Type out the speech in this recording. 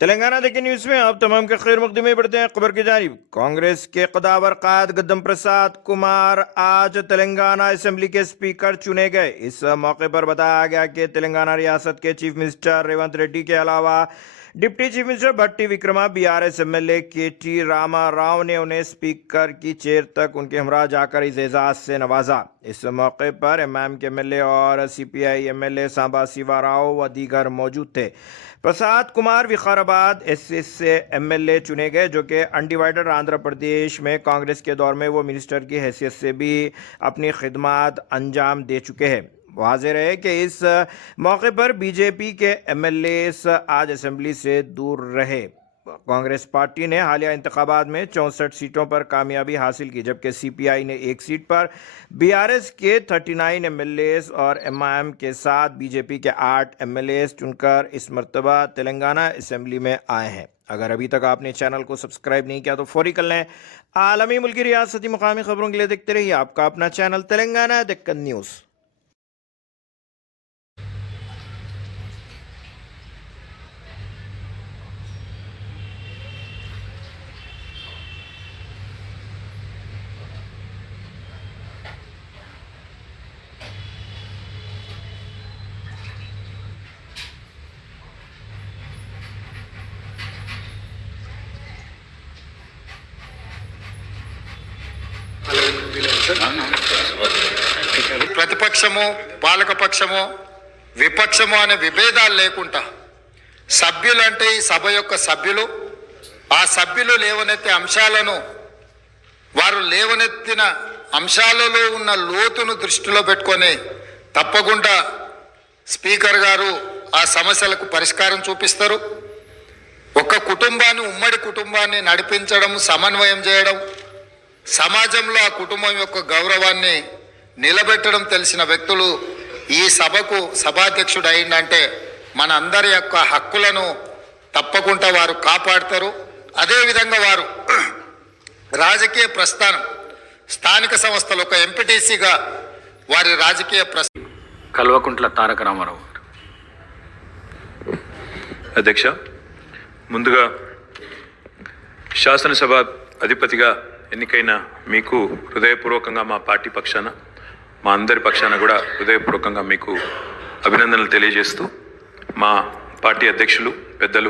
तेलंगाना देखिए न्यूज में अब तमाम के खैर मुकदमे बढ़ते हैं खबर की जानिब। कांग्रेस के कदावर कायद गद्दम प्रसाद कुमार आज तेलंगाना असेंबली के स्पीकर चुने गए। इस मौके पर बताया गया कि तेलंगाना रियासत के चीफ मिनिस्टर रेवंत रेड्डी के अलावा deputy chief minister Bhatti Vikrama, BRS MLA K T. Rama Rao ने उन्हें स्पीकर की चेयर तक उनके हमरा जाकर इस एजाज से नवाजा। इस मौके पर एमआईएम के एमएलए और सीपीआई एमएलए सांबा शिवा राव व दीगर मौजूद थे। प्रसाद कुमार विकाराबाद एसएस से एमएलए चुने गए, जो कि अनडिवाइडेड आंध्र प्रदेश में कांग्रेस के दौर में वो मिनिस्टर की हैसियत से भी अपनी खिदमत अंजाम दे चुके हैं। वाज़ेह रहे कि इस मौके पर बीजेपी के एमएलए आज असेंबली से दूर रहे। कांग्रेस पार्टी ने हालिया इंतखाबात में 64 सीटों पर कामयाबी हासिल की, जबकि सीपीआई ने एक सीट पर, बीआरएस के 39 एमएलए और एमआईएम के साथ बीजेपी के 8 एमएलए चुनकर इस मरतबा तेलंगाना असेंबली में आए हैं। अगर अभी तक आपने चैनल को सब्सक्राइब नहीं किया तो फौरी कर लें। आलमी, मुल्की, रियासती, मुकामी खबरों के लिए देखते रहिए आपका अपना चैनल तेलंगाना डेक्कन न्यूज़। ప్రతిపక్షము పాలకపక్షము విపక్షము అనే విభేదాలు లేకుండా సభ్యులంటే ఈ సభ యొక్క సభ్యులు ఆ సభ్యులు లేవనెత్తే అంశాలను వారు లేవనెత్తిన అంశాలలో ఉన్న లోతును దృష్టిలో పెట్టుకొని తప్పకుండా స్పీకర్ గారు ఆ సమస్యలకు పరిష్కారం చూపిస్తారు. ఒక కుటుంబాన్ని, ఉమ్మడి కుటుంబాన్ని నడిపించడం, సమన్వయం చేయడం, సమాజంలో ఆ కుటుంబం యొక్క గౌరవాన్ని నిలబెట్టడం తెలిసిన వ్యక్తులు ఈ సభకు సభాధ్యక్షుడు అయిందంటే మన అందరి యొక్క హక్కులను తప్పకుండా వారు కాపాడతారు. అదేవిధంగా వారు రాజకీయ ప్రస్థానం, స్థానిక సంస్థలు ఒక ఎంపీటీసీగా వారి రాజకీయ కల్వకుంట్ల తారక రామారావు గారు. అధ్యక్ష, ముందుగా శాసనసభ అధిపతిగా ఎన్నికైన మీకు హృదయపూర్వకంగా మా పార్టీ పక్షాన, మా అందరి పక్షాన కూడా హృదయపూర్వకంగా మీకు అభినందనలు తెలియజేస్తూ, మా పార్టీ అధ్యక్షులు పెద్దలు